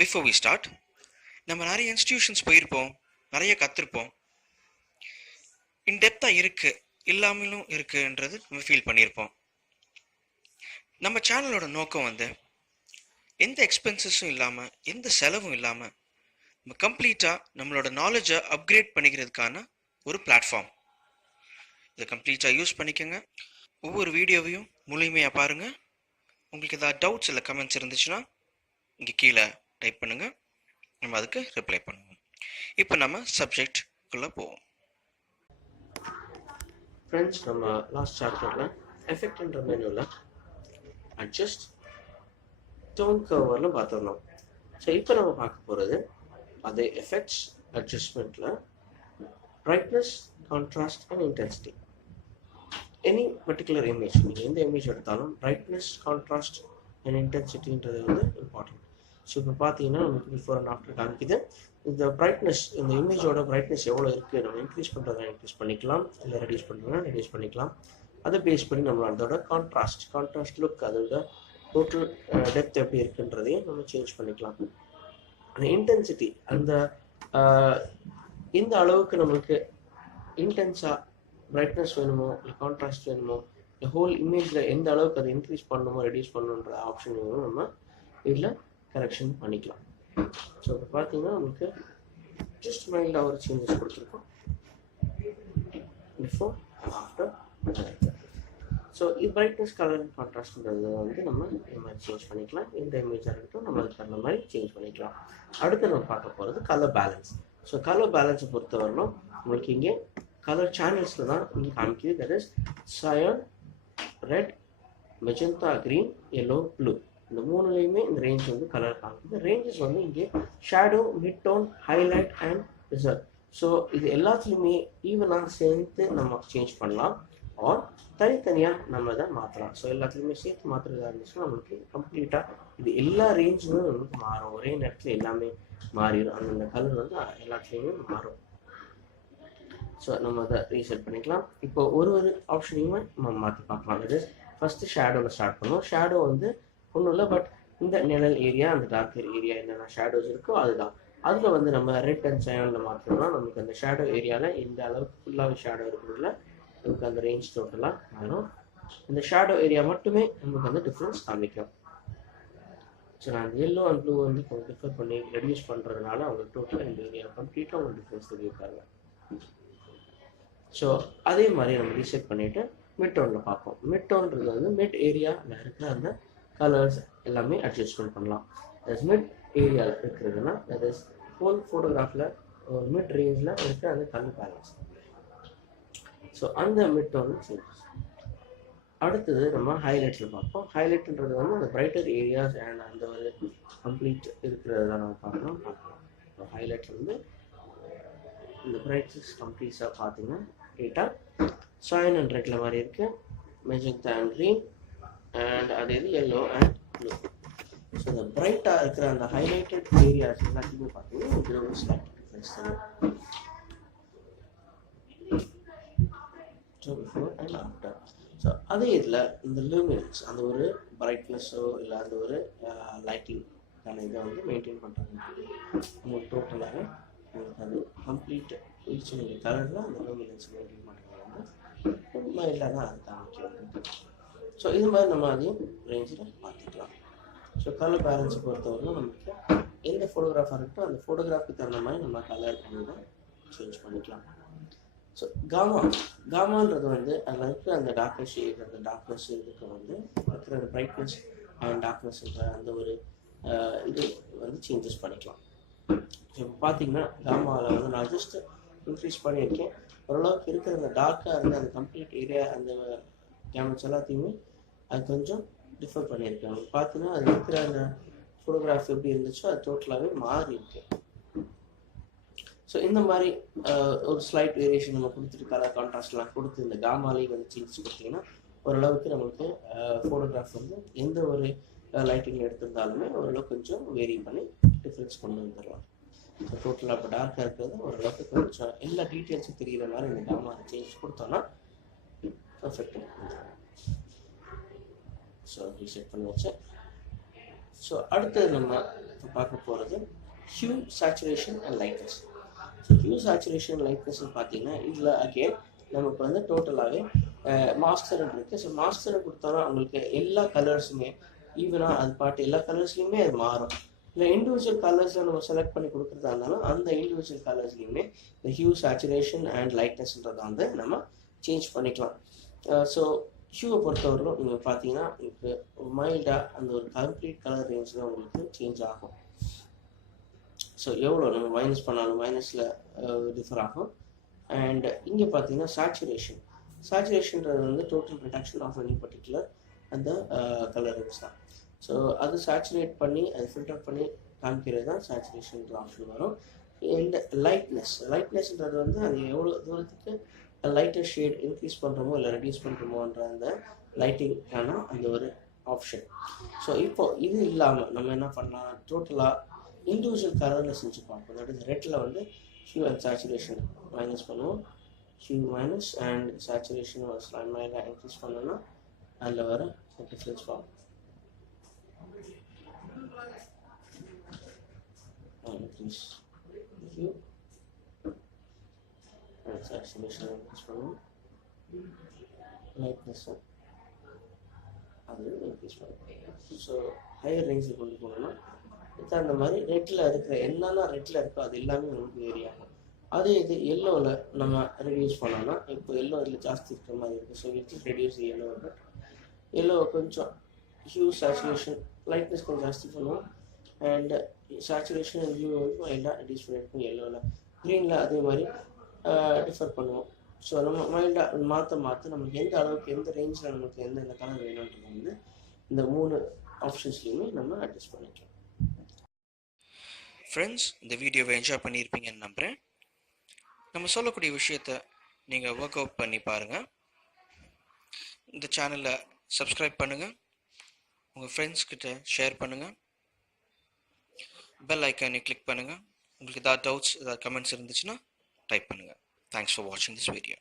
Before we start, நம்ம நிறைய institutions போயிருப்போம், நிறைய கற்றுருப்போம். இன்டெப்த்தாக இருக்குது இல்லாமலும் இருக்குன்றது நம்ம ஃபீல் பண்ணியிருப்போம். நம்ம சேனலோட நோக்கம் வந்து எந்த எக்ஸ்பென்சஸும் இல்லாமல், எந்த செலவும் இல்லாமல் நம்ம கம்ப்ளீட்டாக நம்மளோட நாலேஜை அப்கிரேட் பண்ணிக்கிறதுக்கான ஒரு பிளாட்ஃபார்ம். இதை கம்ப்ளீட்டாக யூஸ் பண்ணிக்கோங்க. ஒவ்வொரு வீடியோவையும் முழுமையாக பாருங்கள். உங்களுக்கு ஏதாவது டவுட்ஸ் இல்லை கமெண்ட்ஸ் இருந்துச்சுன்னா இங்கே கீழே டைப் பண்ணுங்கள், நம்ம அதுக்கு ரிப்ளை பண்ணுவோம். இப்போ நம்ம சப்ஜெக்ட்குள்ளே போவோம். ஃப்ரெண்ட்ஸ், நம்ம லாஸ்ட் சாப்டரில் எஃபெக்ட்ன்ற மெனுவில் அட்ஜஸ்ட் டோன் கர்வரில் பார்த்துருந்தோம். ஸோ இப்போ நம்ம பார்க்க போகிறது அதே எஃபெக்ட்ஸ் அட்ஜஸ்ட்மெண்ட்டில் brightness, contrast and intensity. Any particular image, நீங்கள் எந்த இமேஜ் எடுத்தாலும் பிரைட்னஸ், கான்ட்ராஸ்ட் அண்ட் இன்டென்சிட்டின்றது வந்து இம்பார்ட்டன்ட். ஸோ இப்போ பார்த்தீங்கன்னா நமக்கு பிஃபோர் அண்ட் ஆஃப்டர் காமிக்குது. இந்த பிரைட்னஸ், இந்த இமேஜோட பிரைட்னஸ் எவ்வளோ இருக்குது, நம்ம இன்க்ரீஸ் பண்ணுறதா இன்க்ரீஸ் பண்ணிக்கலாம், இல்லை ரெடியூஸ் பண்ணுறதா ரெடியூஸ் பண்ணிக்கலாம். அதை பேஸ் பண்ணி நம்ம அதோட கான்ட்ராஸ்ட் லுக், அதோட டோட்டல் டெப்த் எப்படி இருக்குன்றதையும் நம்ம சேஞ்ச் பண்ணிக்கலாம். அந்த இன்டென்சிட்டி, அந்த எந்த அளவுக்கு நம்மளுக்கு இன்டென்ஸாக பிரைட்னஸ் வேணுமோ இல்லை கான்ட்ராஸ்ட் வேணுமோ, இந்த ஹோல் இமேஜில் எந்த அளவுக்கு அதை இன்க்ரீஸ் பண்ணணுமோ ரெடியூஸ் பண்ணணுன்ற ஆப்ஷன் வேணும், நம்ம இதில் கரெக்ஷன் பண்ணிக்கலாம். ஸோ இப்போ பார்த்தீங்கன்னா நமக்கு ஜஸ்ட் மைல்டாக ஒரு சேஞ்சஸ் கொடுத்துருக்கோம் பிஃபோர் அண்ட் ஆஃப்டர். ஸோ இது பிரைட்னஸ், கலர் அண்ட் கான்ட்ராஸ்ட்ன்றது வந்து நம்ம இந்த மாதிரி சேஞ்ச் பண்ணிக்கலாம். எந்த இமேஜாக இருக்கட்டும் நம்ம அதுக்கு அந்த மாதிரி சேஞ்ச் பண்ணிக்கலாம். அடுத்து நம்ம பார்க்க போகிறது கலர் பேலன்ஸ். ஸோ கலர் பேலன்ஸை பொறுத்தவரையிலும் உங்களுக்கு இங்கே கலர் சேனல்ஸில் தான் இங்கே காமிக்குது. That is Sayan, red, magenta, green, yellow, blue. இந்த மூணுலேயுமே இந்த ரேஞ்ச் வந்து கலர் காமிக்குது. ரேஞ்சஸ் வந்து இங்கே shadow, mid tone, highlight and reserve. So இது எல்லாத்துலேயுமே ஈவனாக சேர்த்து நம்ம சேஞ்ச் பண்ணலாம், ஆர் தனித்தனியாக நம்ம இதை மாற்றலாம். ஸோ எல்லாத்துலேயுமே சேர்த்து மாற்றுறதா இருந்துச்சுன்னா நம்மளுக்கு கம்ப்ளீட்டாக இது எல்லா ரேஞ்சுமே நமக்கு மாறும். ஒரே நேரத்தில் எல்லாமே மாறிடும். அந்தந்த கலர் வந்து எல்லாத்துலேயுமே மாறும். ஸோ நம்ம அதை ரீசெட் பண்ணிக்கலாம். இப்போ ஒரு ஆப்ஷனையுமே நம்ம மாற்றி பார்க்கலாம். அது ஃபஸ்ட்டு ஷேடோவில் ஸ்டார்ட் பண்ணுவோம். ஷேடோ வந்து ஒன்றும் இல்லை, பட் இந்த நிழல் ஏரியா, அந்த டார்க்கர் ஏரியா என்னென்ன ஷேடோஸ் இருக்கோ அதுதான். அதில் வந்து நம்ம ரெட் அண்ட் சயனில் மாற்றோம்னா நமக்கு அந்த ஷேடோ ஏரியாவில் இந்த அளவுக்கு ஃபுல்லாகவே ஷேடோ இருக்கிறதுல நமக்கு அந்த ரேஞ்ச் டோட்டலாக மாறும். இந்த ஷேடோ ஏரியா மட்டுமே நமக்கு வந்து டிஃப்ரென்ஸ் காமிக்கும். ஸோ நான் அந்த எல்லோ அண்ட் ப்ளூ வந்து கொஞ்சம் டிஃபர் பண்ணி ரெடியூஸ் பண்ணுறதுனால அவங்களுக்கு டோட்டலாக இந்த ஏரியா கம்ப்ளீட்டாக உங்களுக்கு டிஃப்ரென்ஸ் தெரிவிப்பாங்க. ஸோ அதே மாதிரி நம்ம ரீசெட் பண்ணிவிட்டு மிட் டோனில் பார்ப்போம். மிட் டோன்றது வந்து மிட் ஏரியாவில் இருக்கிற அந்த கலர்ஸ் எல்லாமே அட்ஜஸ்ட்மெண்ட் பண்ணலாம். மிட் ஏரியாவில் இருக்கிறதுனா தட் இஸ் ஹோல் ஃபோட்டோகிராஃபில் ஒரு மிட் ரேஞ்சில் இருக்கிற அந்த கலர் பேலன்ஸ். ஸோ அந்த மிட் டோன் சேஞ்சஸ். அடுத்தது நம்ம ஹைலைட்ஸில் பார்ப்போம். ஹைலைட்ன்றது வந்து அந்த பிரைட்டர் ஏரியாஸ் அண்ட் அந்த ஒரு கம்ப்ளீட் இருக்கிறத நம்ம பார்க்கலாம். ஸோ ஹைலைட்டில் வந்து இந்த பிரைட்னஸ் கம்ப்ளீட்டாக பார்த்தீங்கன்னா எயிட்டாக சயன் அண்ட் ரெட்டில் மாதிரி இருக்குது, மெஜந்தா அண்ட் க்ரீன் அண்ட் அது இது எல்லோ அண்ட் ப்ளூ. ஸோ இந்த பிரைட்டாக இருக்கிற அந்த ஹைலைட்டட் ஏரியாஸ் எல்லாத்தையுமே பார்த்தீங்கன்னா இதில் ஒரு ஸ்லைட் டிஃப்ரென்ஸ் தரும். So before and after. So அதே இதில் இந்த லூமினன்ஸ், அந்த ஒரு பிரைட்னஸோ இல்லை அந்த ஒரு லைட்டிங்கான இதை வந்து மெயின்டைன் பண்ணுறாங்க. உங்களுக்கு டோட்டலாக அது கம்ப்ளீட் ஈச் நீங்கள் கலரில் அந்த லூமினன்ஸ் மெயின்டைன் பண்ணுறது வந்து மைல்டாக தான் அது காமிக்கிறது. ஸோ இது மாதிரி நம்ம அதையும் ரேஞ்சில் பார்த்துக்கலாம். ஸோ கலர் பேலன்ஸை பொறுத்தவரைக்கும் நமக்கு எந்த ஃபோட்டோகிராஃபாக இருக்கட்டும் அந்த ஃபோட்டோகிராஃபுக்கு தகுந்த மாதிரி நம்ம கலர் பண்ணி தான் சேஞ்ச் பண்ணிக்கலாம். ஸோ காமான்றது வந்து அதில் இருக்கிற அந்த டார்க்னஸ் ஷேட், அந்த டார்க்னஸ் இதுக்கு வந்து இருக்கிற அந்த பிரைட்னஸ் அண்ட் டார்க்னஸ்ன்ற அந்த ஒரு இது வந்து சேஞ்சஸ் பண்ணிக்கலாம். ஸோ இப்போ பார்த்தீங்கன்னா காமாவில் வந்து நான் ஜஸ்ட் இன்க்ரீஸ் பண்ணியிருக்கேன். ஓரளவுக்கு இருக்கிற அந்த டார்க்காக இருந்த அந்த கம்ப்ளீட் ஏரியா அந்த கேமராஸ் எல்லாத்தையுமே அது கொஞ்சம் டிஃபர் பண்ணியிருக்கேன். பார்த்தீங்கன்னா அது இருக்கிற அந்த ஃபோட்டோகிராஃப் எப்படி இருந்துச்சோ அது டோட்டலாகவே மாறி இருக்கு. ஸோ இந்த மாதிரி ஒரு ஸ்லைட் வேரியேஷன் நம்ம கொடுத்துட்டு கலர் கான்ட்ராஸ்ட்லாம் கொடுத்து இந்த காமாலேயே வந்து சேஞ்சஸ் கொடுத்தீங்கன்னா ஓரளவுக்கு நம்மளுக்கு ஃபோட்டோகிராஃப் வந்து எந்த ஒரு லைட்டிங் எடுத்திருந்தாலுமே ஓரளவுக்கு கொஞ்சம் வேரி பண்ணி டிஃப்ரென்ஸ் கொண்டு வந்துடலாம். ஸோ டோட்டலாக இப்போ டார்க்காக இருக்கிறது ஓரளவுக்கு கொஞ்சம் எல்லா டீட்டெயில்ஸும் தெரிகிற மாதிரி இந்த காமாவை சேஞ்ச் கொடுத்தோன்னா பர்ஃபெக்டாக. ஸோ ரீசெட் பண்ணி வச்சேன். ஸோ அடுத்தது நம்ம இப்போ பார்க்க போகிறது hue saturation and lightness. So hue saturation லைட்னஸ்ன்னு பார்த்தீங்கன்னா இதில் அகேன் நமக்கு வந்து டோட்டலாகவே மாஸ்டர் இருக்குது. ஸோ மாஸ்டரை கொடுத்தோன்னா உங்களுக்கு எல்லா கலர்ஸுமே ஈவனாக அது பாட்டு எல்லா கலர்ஸ்லையுமே அது மாறும். இல்லை இண்டிவிஜுவல் கலர்ஸில் நம்ம செலக்ட் பண்ணி கொடுக்குறதா இருந்தாலும் அந்த இண்டிவிஜுவல் கலர்ஸ்லையுமே இந்த ஹியூ சேச்சுரேஷன் அண்ட் லைட்னஸ்ன்றதை வந்து நம்ம சேஞ்ச் பண்ணிக்கலாம். ஸோ ஹியூவை பொறுத்தவரைக்கும் நீங்கள் பார்த்தீங்கன்னா உங்களுக்கு மைல்டாக அந்த ஒரு கம்ப்ளீட் கலர் ரேஞ்சில் உங்களுக்கு சேஞ்ச் ஆகும். ஸோ எவ்வளோ நம்ம மைனஸ் பண்ணாலும் மைனஸில் டிஃபர் ஆகும். அண்ட் இங்கே பார்த்தீங்கன்னா சேச்சுரேஷன்றது வந்து total reduction of any particular அந்த கலர் ரேஞ்ச் தான். ஸோ அது சேச்சுரேட் பண்ணி அது ஃபில்டர் பண்ணி காமிக்கிறது தான் சேச்சுரேஷன்ற ஆப்ஷன் வரும். அண்ட் லைட்னஸ்ன்றது வந்து அது எவ்வளோ தூரத்துக்கு லைட்டர் ஷேட் இன்க்ரீஸ் பண்ணுறோமோ இல்லை ரெடியூஸ் பண்ணுறோமோன்ற அந்த லைட்டிங்கான அந்த ஒரு ஆப்ஷன். ஸோ இப்போ இது இல்லாமல் நம்ம என்ன பண்ணலாம், டோட்டலாக இண்டிவிஜுவல் கலரில் செஞ்சு பார்ப்போம். தட் இஸ் ரெட்டில் வந்து ஹியூ அண்ட் சேச்சுரேஷன் மைனஸ் பண்ணுவோம், ஹியூ மைனஸ் அண்ட் சேச்சுரேஷன் மைனாக இன்க்ரீஸ் பண்ணோன்னா அதில் வர டிஃப்ரென்ஸ் பார்ப்போம். Increase hue and saturation increase பண்ணுவோம், லைட்னஸ் அது இன்க்ரீஸ் பண்ணுவோம். ஸோ ஹையர் ரேஞ்சில் கொண்டு போனோம்னா இப்போ அந்த மாதிரி ரெட்டில் இருக்கிற என்னென்ன ரெட்டில் இருக்கோ அது எல்லாமே நமக்கு வேரி ஆகும். அதே இது எல்லோவில் நம்ம ரெடியூஸ் பண்ணோம்னா இப்போ எல்லோ இதில் ஜாஸ்தி இருக்கிற மாதிரி இருக்குது. So it is reduce yellow, but yellow கொஞ்சம் ஹியூ சேச்சுரேஷன் லைட்னஸ் கொஞ்சம் ஜாஸ்தி பண்ணுவோம் அண்ட் சேச்சுரேஷன் அண்ட் ஹியூ வந்து மைல்டாக ரெடியூஸ் பண்ணியிருக்கோம் எல்லோவில். க்ரீனில் அதே மாதிரி டிஃபர் பண்ணுவோம். ஸோ நம்ம மைல்டாக மாற்ற நமக்கு எந்த அளவுக்கு எந்த ரேஞ்சில் நமக்கு எந்தெந்த கலர் வேணுன்றது வந்து இந்த 3 ஆப்ஷன்ஸ்லையுமே நம்ம அட்ஜஸ்ட் பண்ணிக்கலாம். ஃப்ரெண்ட்ஸ், இந்த வீடியோவை என்ஜாய் பண்ணியிருப்பீங்கன்னு நம்புகிறேன். நம்ம சொல்லக்கூடிய விஷயத்த நீங்கள் ஒர்க் அவுட் பண்ணி பாருங்கள். இந்த சேனலை சப்ஸ்கிரைப் பண்ணுங்கள், உங்கள் ஃப்ரெண்ட்ஸ் கிட்ட ஷேர் பண்ணுங்கள், பெல் ஐக்கானை கிளிக் பண்ணுங்கள். உங்களுக்கு ஏதாவது டவுட்ஸ் ஏதாவது கமெண்ட்ஸ் இருந்துச்சுன்னா டைப் பண்ணுங்கள். தேங்க்ஸ் ஃபார் வாட்சிங் திஸ் வீடியோ.